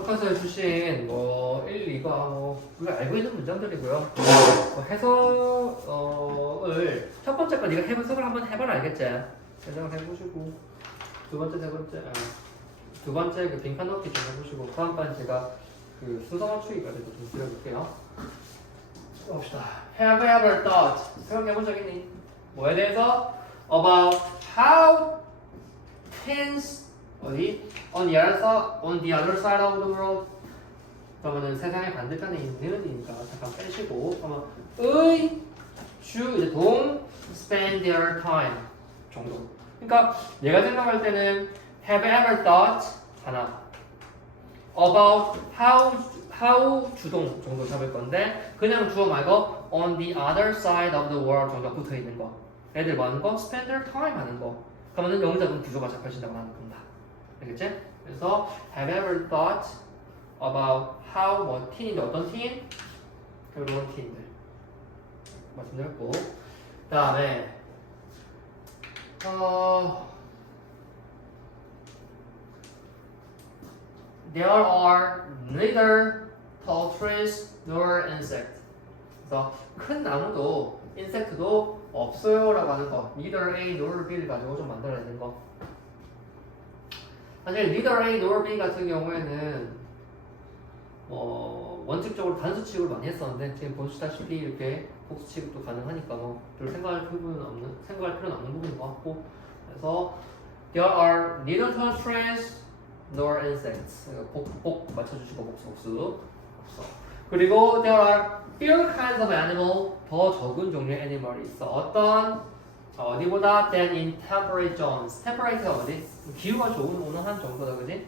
서커스에 주신 뭐 1, 2가 뭐 우리가 알고 있는 문장들이고요. 뭐 해석을 첫 번째 거 네가 해석을 한번 해봐라 알겠지? 해석을 해보시고 두 번째, 세 번째, 두 번째 그 빈칸 넣기 좀 해보시고 다음 번 제가 그 순서 맞추기까지도 좀 드려볼게요. 봅시다. Have you ever thought? 생각해본 적 있니? 뭐에 대해서? About how things 어디? On the other side of the world. 그러면은 세상의 반대편에 있는이니까 잠깐 빼시고 그러면 이제 동 spend their time 정도. 그러니까 내가 생각할 때는 have you ever thought 하나 about how 주동 정도 잡을 건데 그냥 주어 말고 on the other side of the world 정도 붙어 있는 거. 애들 뭐 하는 거? spend their time 하는 거. 그러면은 영작은 구조가 잡혀진다고 하는 겁니다. 알겠지? 그래서 have you ever thought about how 뭐 teen인데 어떤 teen? 결국은 teen들 말씀드렸고 그 다음에 there are neither tall trees nor insect. 그래서 큰 나무도 인섹트도 없어요 라고 하는 거 neither A nor B를 가지고 좀 만들어내는 거 사실 neither A nor B 같은 경우에는 원칙적으로 단수 취급을 많이 했었는데 지금 보시다시피 이렇게 복수 취급도 가능하니까 별 생각할 필요는 없는 부분인 것 같고 그래서 there are neither tall trees nor insects 복 맞춰주시고 복수 없어 그리고 there are fewer kinds of animal 더 적은 종류의 애니멀이 있어 어떤 어디보다 than in temperate zones temperate 어디? 기후가 좋은 온화한 정도다 그지?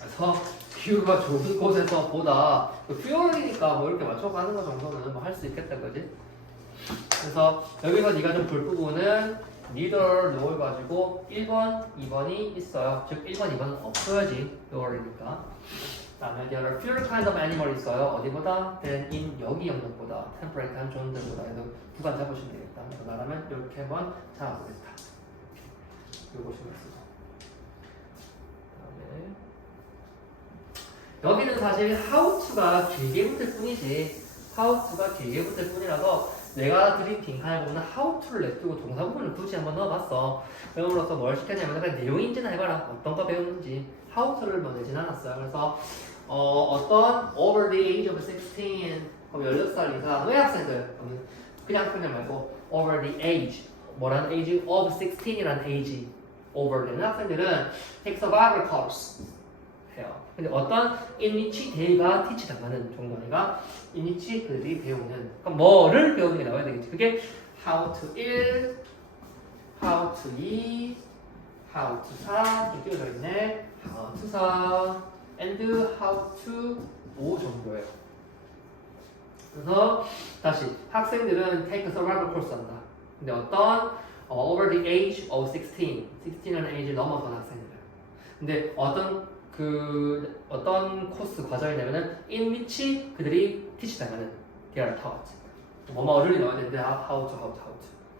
그래서 기후가 좋은 곳에서 보다 fewer이니까 뭐 이렇게 맞춰가는 거 정도는 뭐 할 수 있겠다 그지? 그래서 여기서 네가 좀 볼 부분은 neither nor 가지고 1번, 2번이 있어요 즉 1번, 2번은 없어야지 nor이니까 그 다음에 there are fewer kinds of animal 있어요 어디보다? than in 여기 영역보다 temperate 한 좋은 데보다 해서 구간 잡으시면 되겠다 그래서 나라면 이렇게 한번 잡아보겠다 요거 신경 쓰고 그 다음에 여기는 사실 how to가 길게 붙을 뿐이지 how to가 길게 붙을 뿐이라서 내가 드린 빈칸에 보면 how to를 냅두고 동사 부분을 굳이 한번 넣어봤어 배움으로써 뭘 시켰냐면 그냥 내용인지나 해봐라 어떤 거 배웠는지 how to를 뭐 내진 않았어요 그래서 어떤 over the age of 16 16살 이상 의학생들 그냥 말고 over the age 뭐라는 age of 16이라는 age over 되는 학생들은 take survival course 해요 근데 어떤 in which they가 teach 당하는 정도 아니가 in which 그들이 배우는 그럼 뭐를 배우는 게 나와야 되겠지 그게 how to 1 how to 2 how to 4 이렇게 띄워져 있네 how to 4 and how to 5 정도예요. 그래서 다시 학생들은 take a survival course 한다. 근데 어떤 over the age of 16, 16이라는 age를 넘어선 학생들. 근데 어떤 코스 과정이냐면은 in which 그들이 teach 당하는 they are taught. 뭐뭐를 나와야 되는데 how to.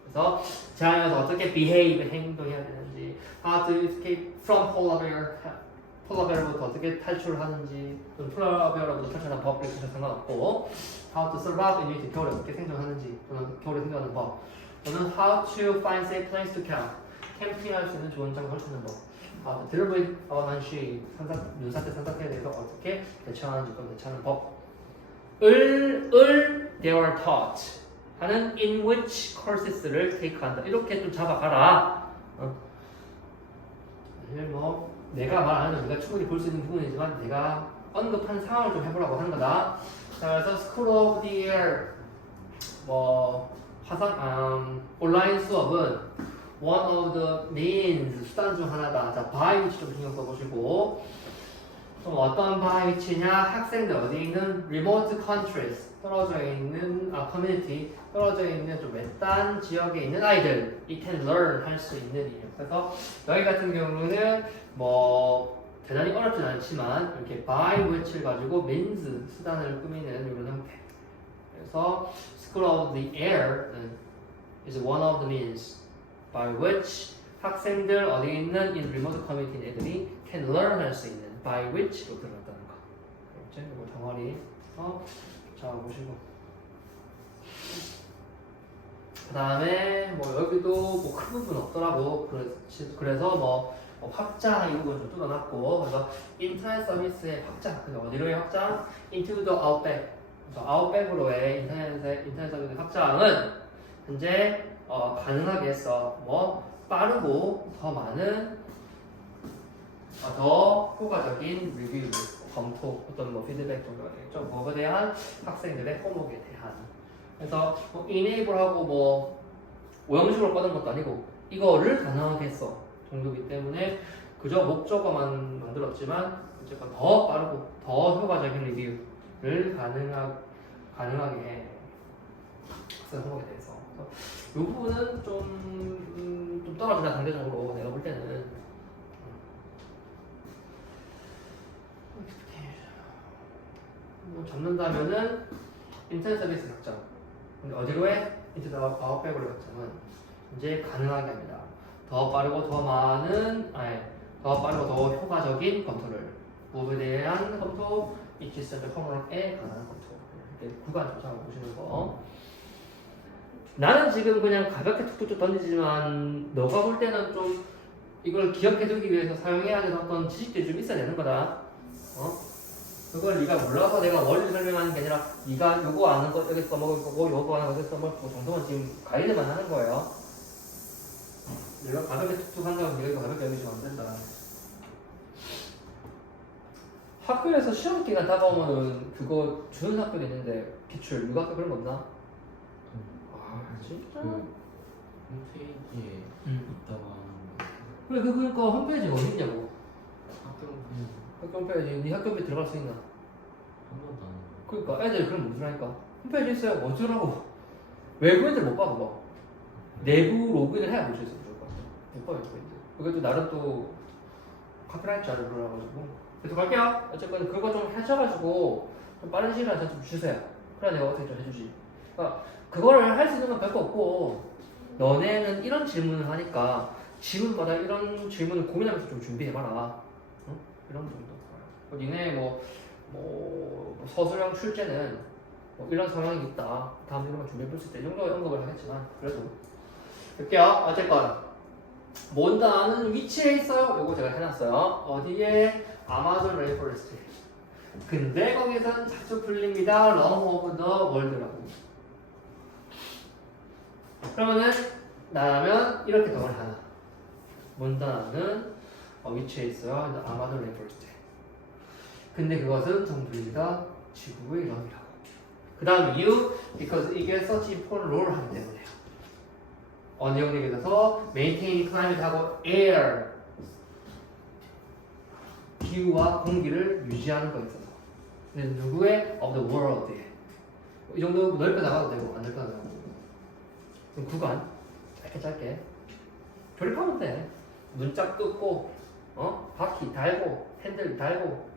그래서 자연에서 어떻게 behave 행동해야 되는지, how to escape from polar bear. 폴라베어로부터 어떻게 탈출하는지 또는 폴라베어로부터 탈출하는 법에 상관없고 how to survive in winter 겨울에 어떻게 생존하는지 또는 겨울에 생존하는 법 또는 how to find safe place to camp 캠핑할 수 있는 좋은 장소를 찾는 법 how to deal with avalanche 눈사태 산사태에 대해서 어떻게 대처하는지 또는 대처하는 법을 they were taught 하는 in which courses를 take한다 이렇게 좀 잡아가라 뭐 내가 말하는 우리가 충분히 볼 수 있는 부분이지만 내가 언급한 상황을 좀 해보라고 하는 거다. 자, 그래서 School of the Air 온라인 수업은 one of the means 수단 중 하나다. 자, by which 좀 신경 써보시고 그럼 어떤 by which냐? 학생들 어디 있는 remote countries 떨어져 있는 community 떨어져 있는 좀 외딴 지역에 있는 아이들 it can learn 할 수 있는 이유. 그래서 여기 같은 경우는 뭐 대단히 어렵진 않지만 이렇게 by which를 가지고 means 수단을 꾸미는 이런 형태. 그래서 School of the Air is one of the means by which 학생들 어디 있는 in remote community 애들이 can learn 할 수 있는 by which로 들어갔다는 거. 그렇지? 이거 덩어리. 자 보시고. 그 다음에 뭐 여기도 뭐 큰 부분 없더라고. 그래서 뭐 확장 이 부분 좀 뜯어놨고, 그래서 인터넷 서비스의 확장. 근데 어디로의 확장? into the outback. 그래서 outback으로의 인터넷 서비스 확장은 현재 가능하게 했어. 뭐 빠르고 더 많은 더 효과적인 리뷰, 검토, 어떤 뭐 피드백 정도가 되겠죠. 그거에 대한 학생들의 호목에 대한. 그래서 뭐 enable하고 뭐 오형식으로 뻗은 것도 아니고 이거를 가능하게 했어 정도이기 때문에 그저 목적어만 만들었지만 어쨌건 더 빠르고 더 효과적인 리뷰를 가능하게 해. 학생 호목에 대해서. 이 부분은 좀 떨어진다 상대적으로 내가 볼 때는. 잡는다면은 인터넷 서비스 확장. 근데 어디로 해? 인터넷 아웃백으로 확장은 이제 가능하게 합니다. 더 빠르고 더 더 효과적인 검토를. 부분에 대한 검토, 이치센터 홈워크에 관한 검토. 이렇게 구간 조사를 보시는 거. 나는 지금 그냥 가볍게 툭툭툭 던지지만 너가 볼 때는 좀 이걸 기억해두기 위해서 사용해야 되는 어떤 지식들이 좀 있어야 되는 거다. 그걸 네가 몰라서 내가 원리 설명하는 게 아니라 네가 요거 아는 거 여기 써먹을 거고 요거 아는 거 여기 써먹을 거고 정도만 지금 가이드만 하는 거예요. 내가 가볍게 툭툭 한다고 네가 이거 가볍게 여기시면 안 된다. 학교에서 시험 기간 다가오면은 그거 주는 학교도 있는데 기출 육학교 그런 거 없나? 진짜? 홈페이지에 있다가 그래 그러니까 홈페이지가 어디 있냐고. 학교 학교 홈페이지 네 학교 홈페이지 들어갈 수 있나? 한 번도 안 해요. 그러니까 애들이 그럼 무슨하니까 홈페이지 있어요 어쩌라고. 외부인들 못 봐 그거. 내부 로그인을 해야 볼 수 있어 무조건. 못 봐 외부인들. 그게 또 나름 또 카피라이트 자료를 가지고. 그래서 갈게요. 어쨌건 그거 좀 하셔가지고 좀 빠른 시간에 저한테 좀 주세요. 그래 내가 어떻게 좀 해주지. 그러니까 그거를 할 수 있는 건 별거 없고 너네는 이런 질문을 하니까 질문마다 이런 질문을 고민하면서 좀 준비해봐라. 응? 이런 정도. 니네 뭐 서술형 출제는 뭐 이런 상황이 있다. 다음 이런 거 준비해볼 수 있다. 이 정도 언급을 하겠지만 그래도 볼게요. 어쨌건 몬다는 위치에 있어요. 요거 제가 해놨어요. 어디에? 아마존 레인포레스트. 근데 거기서는 자주 풀립니다. Run of the World라고. 그러면은 나라면 이렇게 덩어리 하나. 몬다나는 위치에 있어요. 아마존 레인포레스트. 근데 그것은 전부 불립니다. 지구의 이름이라고. 그 다음 이유, because 이게 such important role 하기 때문에요. 어느 영역에 대해서 maintain climate하고 air 기후와 공기를 유지하는 거에 있어서. 근데 누구의? of the world에. 이 정도 넓게 나가도 되고 안 넓게 나가도 되고. 그럼 구간 짧게 조립하면 돼. 문짝 뜯고 바퀴 달고 핸들 달고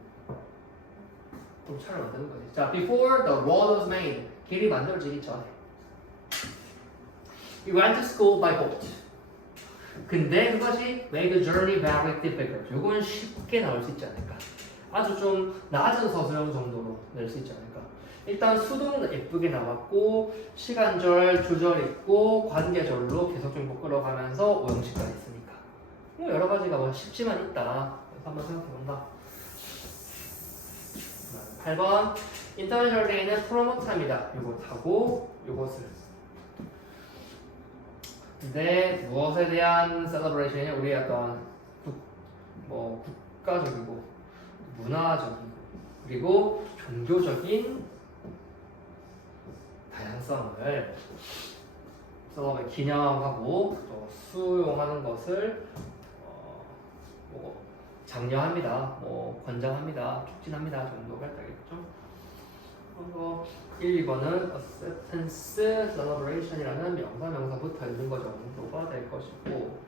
좀 차를 만드는 거지. 자, before the road was made. 길이 만들어지기 전에. We went to school by boat. 근데 그것이 make the journey very difficult. 요건 쉽게 나올 수 있지 않을까. 아주 좀 낮은 서술형 정도로 낼 수 있지 않을까. 일단 수동은 예쁘게 나왔고 시간절, 주절 있고 관계절로 계속 좀 끌어가면서 오형식까지 있으니까 뭐 여러 가지가 뭐 쉽지만 있다. 그래서 한번 생각해본다. 8번 인터내셔널 데이는 프로모트합니다. 요것하고 요것을. 근데 무엇에 대한 셀러브레이션이 우리 어떤 국가적이고 문화적이고 그리고 종교적인 다양성을 기념하고 또 수용하는 것을 장려합니다. 권장합니다. 촉진합니다. 정도가 있다겠죠. 그래서 1, 2번은 acceptance celebration이라는 명사 붙어 있는 거 정도가 될 것이고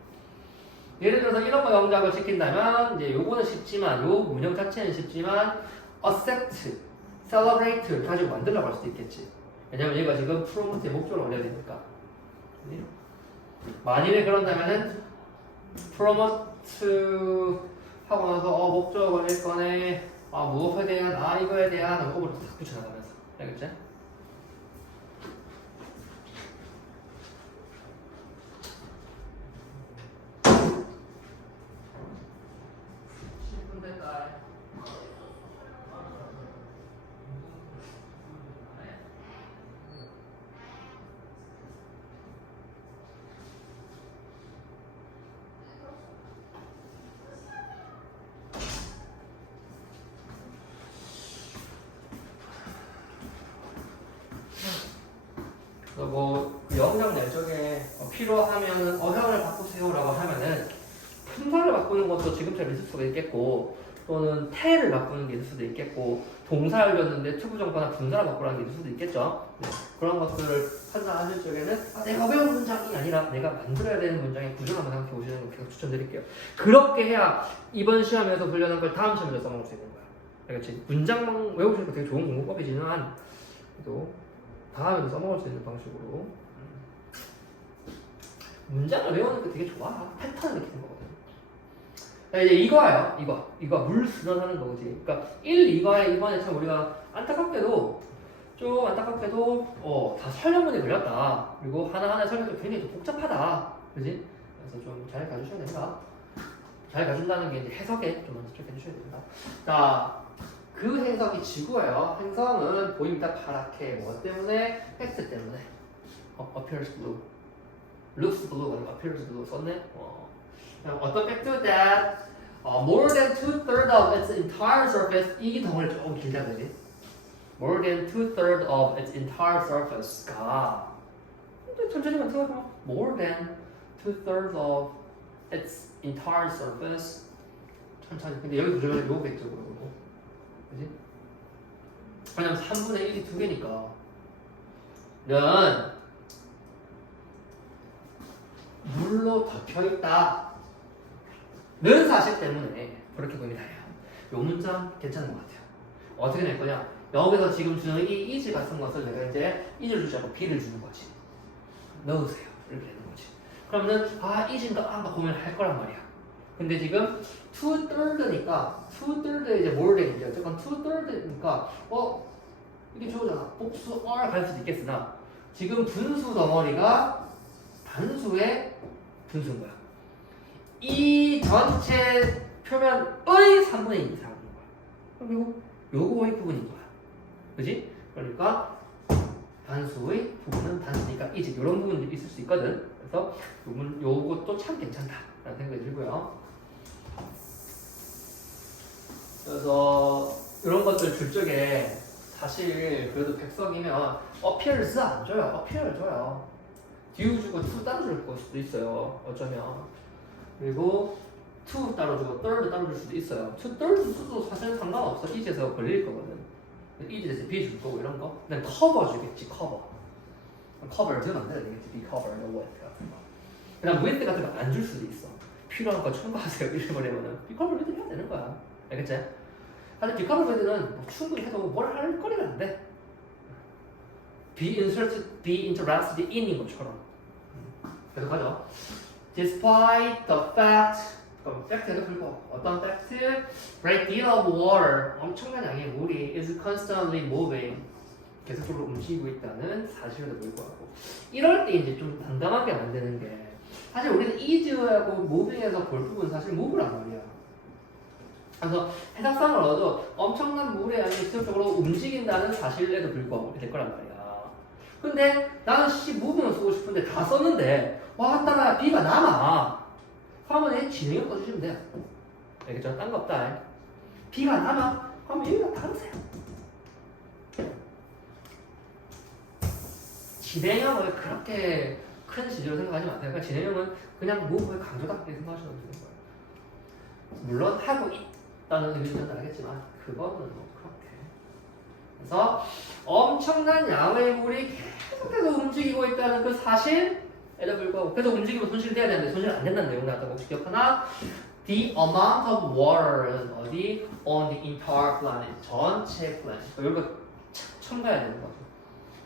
예를 들어서 이런 거 영작을 시킨다면 이제 요거는 쉽지만 요 문형 자체는 쉽지만 accept, celebrate 가지고 만들어 갈 수도 있겠지. 왜냐면 얘가 지금 프로모트의 목적을 올려야 되니까. 만일에 그런다면은 promote 하고 나서 목적어를 꺼내 무엇에 대한 이거에 대한 호흡을 딱 붙여나가면서 알겠지? 뭐 영역 내적에 필요하면은 어형을 바꾸세요라고 하면은 품사를 바꾸는 것도 지금처럼 있을 수가 있겠고 또는 태를 바꾸는 게 있을 수도 있겠고 동사를 줬는데 투부정사나 분사를 바꾸라는 게 있을 수도 있겠죠. 네. 그런 것들을 판단하실 적에는 내가 외운 문장이 아니라 내가 만들어야 되는 문장의 구조를 한번 생각해 보시는 걸 계속 추천드릴게요. 그렇게 해야 이번 시험에서 훈련한 걸 다음 시험에서 써먹을 수 있는 거야. 알겠지? 문장만 외우시는 거 되게 좋은 공부법이지만 또 다음에도 써먹을 수 있는 방식으로 문장을 외우는 게 되게 좋아. 패턴을 느끼는 거거든. 자, 이제 이거예요. 이거 물 순환하는 거지. 그러니까 1, 2과에 이번에 참 우리가 안타깝게도 다 설명문이 걸렸다. 그리고 하나하나 설명도 굉장히 좀 복잡하다. 그지? 그래서 좀 잘 가주셔야 된다. 잘 가준다는 게 이제 해석에 좀 먼저 좀 해주셔야 된다. 자, 그 행성이 지구예요. 행성은 보입니다. 파랗게. 뭐 때문에? 팩트 때문에. appears blue. looks blue 아니면 appears blue 썼네? 어떤 팩트 that more than 2/3 of its entire surface 이 덩어리 조금 길다 그지? more than 2/3 of its entire surface가 근데 천천히만 생각해봐. more than 2/3 of its entire surface 천천히. 근데 여기 보시면 요거겠죠 그러고. 그지? 왜냐면 3분의 1이 2개니까 는 물로 덮여있다 는 사실 때문에 그렇게 보입니다. 이 문장 괜찮은 것 같아요. 어떻게 낼 거냐? 여기서 지금 주는 이 is 같은 것을 내가 이제 is를 주지 않고 be를 주는 거지. 넣으세요. 이렇게 되는 거지. 그러면은 is인가 안가 고민할 거란 말이야. 근데 지금 2/3니까 2/3에 이제 more than이죠. 어쨌건 2/3니까 이게 저거잖아. 복수 R 갈 수도 있겠으나 지금 분수 덩어리가 단수의 분수인 거야. 이 전체 표면의 3분의 2 이상인 거야. 그리고 요거의 부분인 거야. 그지? 그러니까 단수의 부분은 단수니까 이제 이런 부분들이 있을 수 있거든. 그래서 요것도 참 괜찮다라는 생각이 들고요. 그래서 이런 것들 줄 적에 사실 그래도 백석이면 appears 안 줘요. appear 줘요. due 주고 to 따로 줄 수도 있어요. 어쩌면. 그리고 to 따로 주고 third 따로 줄 수도 있어요. to third 수도 사실 상관없어. is에서 걸릴 거거든. is에서 b 줄 거고 이런 거. 그냥 cover 주겠지. cover 는 안 되겠지. be covered with 같은 거. 그냥 with 같은 거 안 줄 수도 있어. 필요한 거 첨가하세요. 이래버리면은 be covered with 해야 되는 거야. 알겠지? 사실 be covered with는 뭐 충분히 해도 뭘 할 거리가 안 돼. be inserted, be interested in인 것처럼. 계속 하죠. Despite the fact, 그럼 팩트에도 불고 어떤 팩트? Great deal of water, 엄청난 양의 물이 is constantly moving, 계속적으로 움직이고 있다는 사실에도 불구하고 이럴 때 이제 좀 당당하게 만드는 게 사실 우리는 is하고 moving에서 볼 부분 사실 move란 말이야. 그래서 해석상을 얻어도 엄청난 물의 양이 지속적으로 움직인다는 사실에도 불구하고 될 거란 말이야. 근데 나는 move만 쓰고 싶은데 다 썼는데 왔다가 B가 남아. 그러면 얘 진행형 써주시면 돼요. 알겠죠? 딴 거 없다. B가 남아. 그러면 여기가 다르세요. 진행형을 그렇게 큰 지지로 생각하지 마세요. 그러니까 진행형은 그냥 move의 강조다 이렇게 생각하시면 되는 거예요. 물론 하고 있다는 의미는 알겠지만 그거는 뭐 그렇게. 그래서 엄청난 양의 물이 계속해서 움직이고 있다는 그 사실에도 불구하고 계속 움직이면 손실이 돼야 되는데 손실 안 된다는 내용 나왔다고 혹시 기억하나? The amount of water는 어디? On the entire planet. 전체 planet. 이거 첨가해야 되는 거죠.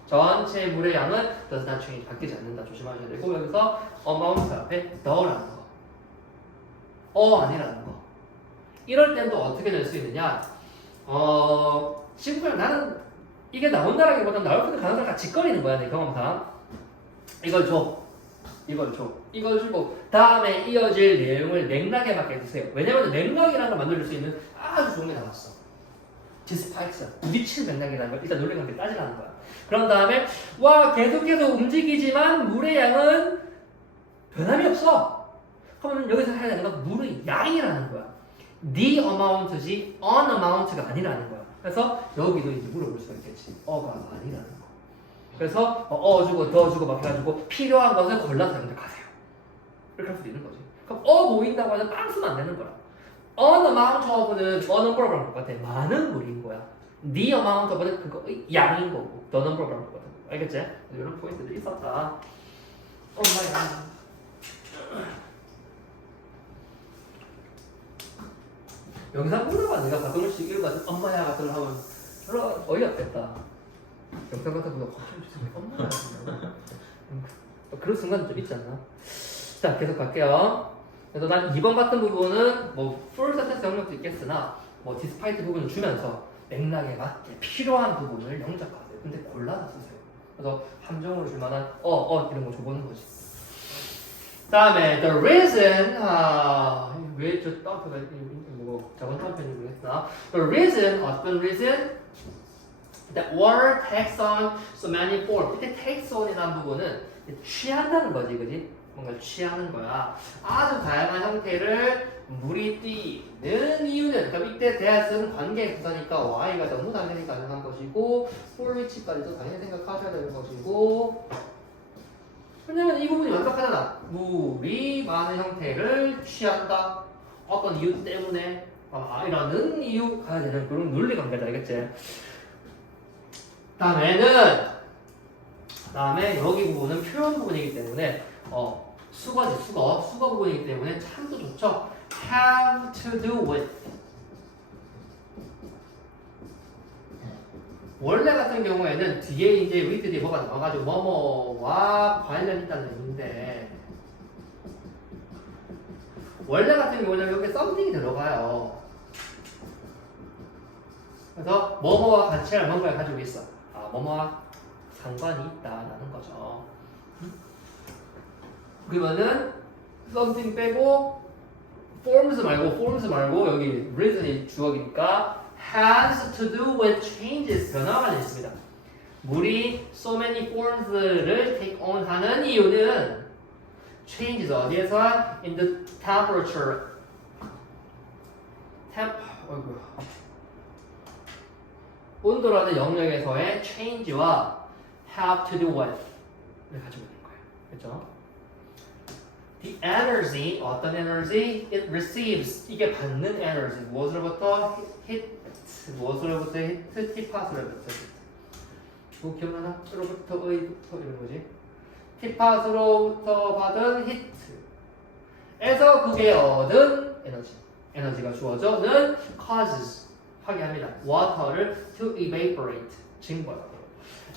전체 물의 양은 does not change. 바뀌지 않는다. 조심하셔야 되고 여기서 amount 앞에 the라는 거. 아니라는 거. 이럴 땐 또 어떻게 낼 수 있느냐? 지금 그냥 나는 이게 나온다라기보다는 나올 수 있는 가능성이 같이 짓거리는 거야, 내 경험상. 이걸 줘. 이걸 줘. 이걸 주고 다음에 이어질 내용을 맥락에 맞게 해주세요. 왜냐면 맥락이라는 걸 만들 수 있는 아주 좋은 게 나왔어. 디스파이트, 부딪힐 맥락이라는 걸 일단 논리관계 따지라는 거야. 그런 다음에 와 계속해서 움직이지만 물의 양은 변함이 없어. 그러면 여기서 해야 되는 건 물의 양이라는 거야. the amount지 on amount가 아니라는 거야. 그래서 여기도 이제 물어볼 수가 있겠지. 어가 아니라는 거. 그래서 주고 더 주고 막 해가지고 필요한 것을 골라서 선택하세요. 이렇게 할 수도 있는 거지. 그럼 보인다고 해서 빵 쓰면 안 되는 거야. on amount of는 a number랑 똑같아. 많은 물인 거야. the amount of는 그거 양인 거고 the number랑 똑같아. 알겠지? 이런 포인트들이 있었다. 엄마야. 영상 보다가 내가 가끔씩 이런 거 같은 엄마야 같은 거 하면 별로 어이없겠다. 영상 같은 거 엄마야 그런 순간 좀 있지 않나? 자 계속 갈게요. 그래서 난 2번 같은 부분은 뭐 full sentence 영역도 있겠으나 뭐 despite 부분을 주면서 맥락에 맞게 필요한 부분을 영작하세요. 근데 골라서 쓰세요. 그래서 함정으로 줄 만한 이런 거 줘보는 거지. 다음에 the reason 왜 저 따옴표가 뭐 작은 따옴표인지 모르겠으나 the reason 어떤 reason that water takes on so many forms. 이때 takes on이라는 부분은 취한다는 거지, 그지? 뭔가 취하는 거야. 아주 다양한 형태를 물이 띄는 이유는 그럼 이때 대하스는 관계 부사니까 y가 너무 당연히 가능한 것이고 for which까지도 당연히 생각하셔야 되는 것이고 왜냐면 이 부분이 완벽하잖아. 물이 많은 형태를 취한다. 어떤 이유 때문에 이라는 이유 가야 되는 그런 논리 관계다. 알겠지? 다음에 여기 부분은 표현 부분이기 때문에 수거지 수거 부분이기 때문에 참도 좋죠. have to do with 원래 같은 경우에는 뒤에 이제 with 뒤에 뭐가 나와가지고 뭐뭐와 관련 있다는 의미인데 원래 같은 경우는 여기 something이 들어가요. 그래서 뭐뭐와 같이 할 뭔가를 가지고 있어. 뭐뭐와 상관이 있다라는 거죠. 그러면은 something 빼고 forms 말고 여기 reason이 주어니까 has to do with changes 변화가 있습니다. 물이 so many forms를 take on 하는 이유는 changes 어디에서 in the temperature 온도라는 영역에서의 change와 have to do with를 가지고 있는 거예요. 그렇죠? The energy 어떤 energy it receives 이게 받는 energy 무엇으로부터 hit 무엇으로부터 hit 티팟으로부터 뭐 기억나나? 으로부터 의부터 이런 거지. 티팟으로부터 받은 히트에서 그게 얻은 에너지가 주어져는 causes 하게 합니다. water를 to evaporate 증발하고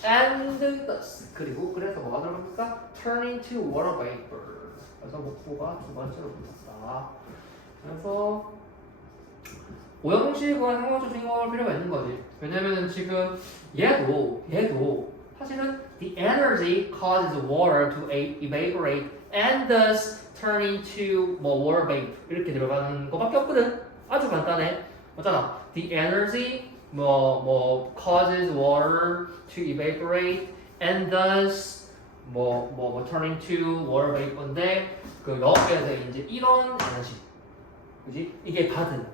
and thus 그리고 그래서 뭐가 들어갑니까? turn into water vapor. 그래서 목표가 두 번째로 붙었다. 그래서 오형식과 상호조 생각할 필요가 있는 거지. 왜냐면 지금 얘도 사실은 the energy causes water to evaporate and thus turn into water vapor 이렇게 들어가는 거밖에 없거든. 아주 간단해. 맞잖아. The energy causes water to evaporate and thus turn into water vapor인데 그 여기에서 이제 이런 에너지, 그지? 이게 받은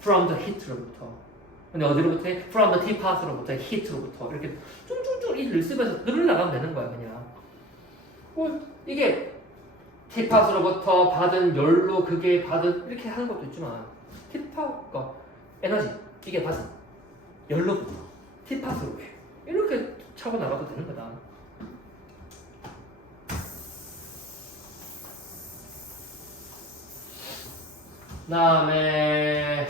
from the heat로부터. 근데 어디로부터? from the teapot으로부터 heat로부터 이렇게 쭉 이 쓰면서 늘어나가면 되는 거야 그냥. 이게 teapot으로부터 받은 열로 그게 받은 이렇게 하는 것도 있지만 teapot과 에너지 이게 받은 열로부터 teapot으로 해. 이렇게 차고 나가도 되는 거다. 다음에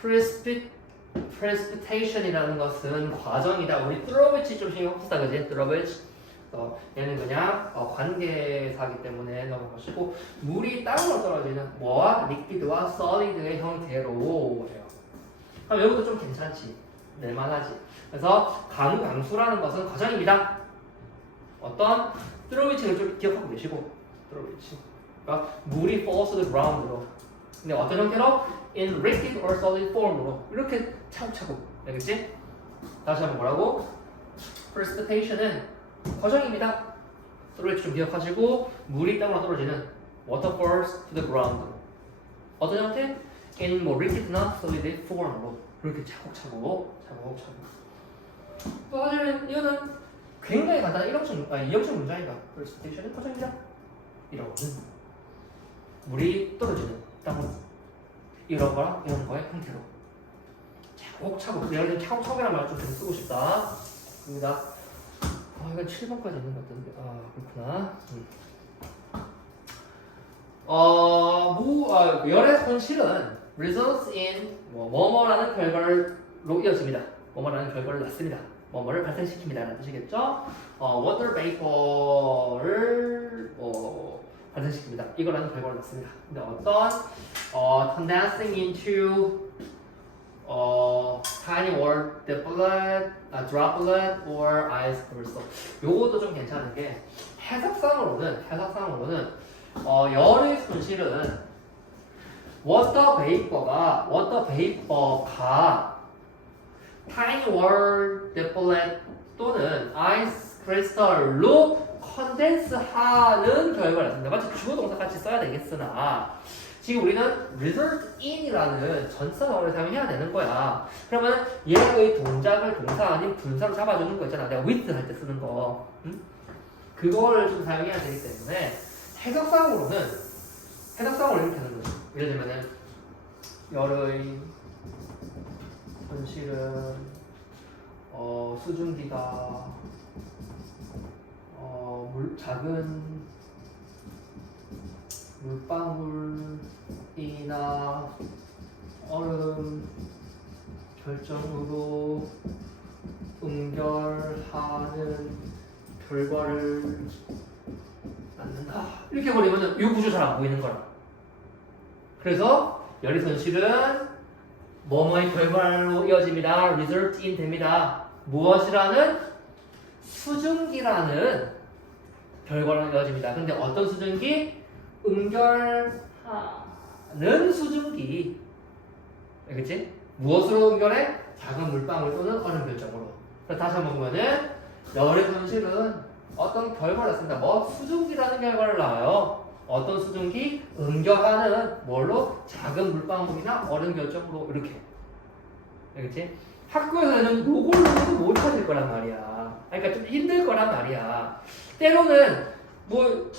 precipitation이라는 것은 과정이다. 우리 through which 좀 신경 썼다, 그지? through which 얘는 그냥 관계사기 때문에 넘어가시고 물이 땅으로 떨어지는 뭐와 리퀴드와 solid의 형태로 해요. 그럼 여기도 좀 괜찮지, 낼만하지. 그래서 강수라는 것은 과정입니다. 어떤 through which를 좀 기억하고 계시고 through which. 그러니까 물이 falls to the ground로. 근데 어떤 형태로? in liquid or solid form으로 이렇게 차곡차곡. 알겠지? 다시 한번 뭐라고? precipitation은 과정입니다. through which 좀 기억하시고 물이 땅으로 떨어지는 water falls to the ground. 어떤 형태? in 뭐 liquid나 solid form으로 이렇게 차곡차곡. 또 사실은 이거는 굉장히 간단한 이형식 문장이다. precipitation은 과정입니다. 이런 물이 떨어지는 땅으로 이런 거의 형태로 차곡차곡. 내가 지금 차곡차곡이라는 말을 좀 쓰고 싶다. 입니다. 이건 7번까지 있는 것 같은데. 그렇구나. 열의 손실은 results in 뭐뭐라는 결과로 이어집니다. 뭐뭐라는 결과를 낳습니다. 뭐뭐를 발생시킵니다. 라는 뜻이겠죠? water vapor을 발생시킵니다. 이거라는 결과를 낳습니다. 근데 어떤 condensing into tiny water droplet or ice crystal. 요것도 좀 괜찮은 게 해석상으로는 열의 손실은 water vapor가 tiny water droplet 또는 ice crystal로 컨덴스하는 결과를 냈습니다. 마치 주어 동사 같이 써야 되겠으나 지금 우리는 result in이라는 전치사를 사용해야 되는 거야. 그러면 얘의 동작을 동사 아닌 분사로 잡아주는 거 있잖아. 내가 with 할 때 쓰는 거. 그거를 좀 사용해야 되기 때문에 해석상으로 이렇게 하는 거죠. 예를 들면은 열의 손실은 수증기가 작은 물방울이나 얼음 결정으로 응결하는 결과를 낳는다. 이렇게 버리면 이 구조 잘 안 보이는 거라. 그래서 열의 손실은 뭐뭐의 결과로 이어집니다. result in 됩니다. 무엇이라는? 수증기라는 결과로 이어집니다. 근데 어떤 수증기? 응결하는 수증기. 알겠지? 무엇으로 응결해? 작은 물방울 또는 얼음 결정으로. 그래서 다시 한번 보면은 열의 손실은 어떤 결과를 낳습니다. 수증기라는 결과를 낳아요. 어떤 수증기? 응결하는 뭘로? 작은 물방울이나 얼음 결정으로 이렇게. 알겠지? 학교에서는 요걸로도 못 찾을 거란 말이야. 그러니까 좀 힘들 거란 말이야. 때로는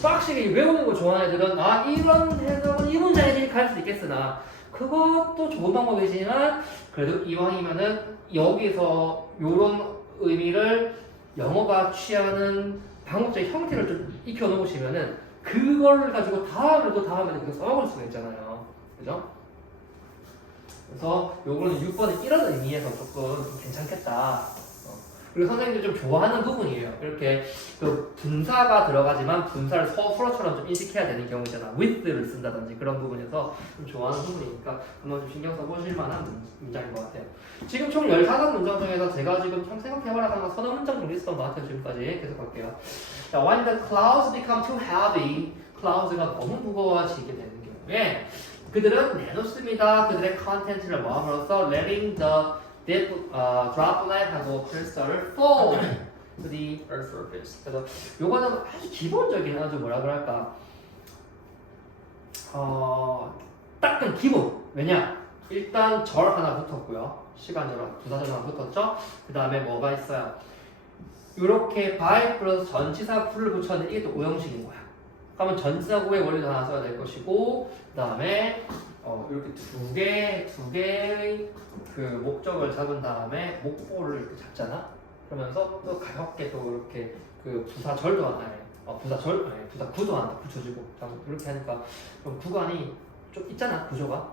빡시게 외우는 거 좋아하는 애들은 이런 해석은 이 문장에 갈 수 있겠으나 그것도 좋은 방법이지만 그래도 이왕이면은 여기서 요런 의미를 영어가 취하는 방법적인 형태를 좀 익혀 놓으시면은 그걸 가지고 다음에도 계속 써먹을 수가 있잖아요. 그죠? 그래서 요거는 6번은 이런 의미에서 조금 괜찮겠다. 그리고 선생님들이 좀 좋아하는 부분이에요. 이렇게 그 분사가 들어가지만 분사를 서술어처럼 좀 인식해야 되는 경우 있잖아. with를 쓴다든지 그런 부분에서 좀 좋아하는 부분이니까 한번 좀 신경 써보실 만한 문장인 것 같아요. 지금 총 15문장 중에서 제가 지금 좀 생각해보라고 한 서너 문장 정도 있었던 것 같아요. 지금까지 계속 할게요. 자, when the clouds become too heavy, clouds가 너무 무거워지게 되는 경우에 그들은 내놓습니다. 그들의 컨텐츠를 모함으로써 letting the droplet하고 crystal을 fall to the earth surface. 그래서 요거는 아주 기본적인 아주 뭐라 그럴까 딱은 기본. 왜냐? 일단 절 하나 붙었고요. 시간절 부사절 하나 붙었죠. 그 다음에 뭐가 있어요? 이렇게 by 플러스 전치사 구를 붙였는데 이게 또 오형식인 거야. 그러면 전치사 구의 원리도 하나 써야 될 것이고, 그 다음에 이렇게 두 개의 그 목적을 잡은 다음에 목보를 이렇게 잡잖아. 그러면서 또 가볍게 또 이렇게 그 부사절도 하나, 부사 구도 하나 붙여주고, 이렇게 하니까 좀 구간이 좀 있잖아 구조가.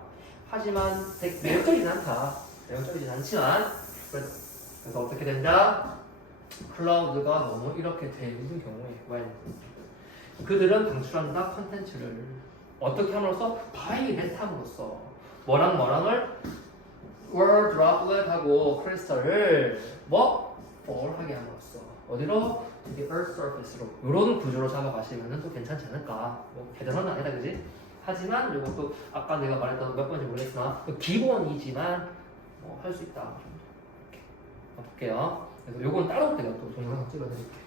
하지만 되게 매력적이진 않다. 매력적이진 않지만 그래서 어떻게 된다? 클라우드가 너무 이렇게 돼 있는 경우에 when 그들은 방출한다 컨텐츠를 어떻게 함으로써 바이렛 함으로써 뭐랑을 word droplet하고 크리스탈을 뭐 fall 하게 함으로써 어디로 the earth surface로 이런 구조로 잡아가시면은 또 괜찮지 않을까. 뭐 대단한 건 아니다 그지? 하지만 이것도 아까 내가 말했던 몇 번인지 모르겠으나 기본이지만 뭐 할 수 있다. 이렇게 볼게요. 그래서 요건 따로 내가 또 동영상 찍어드릴게요.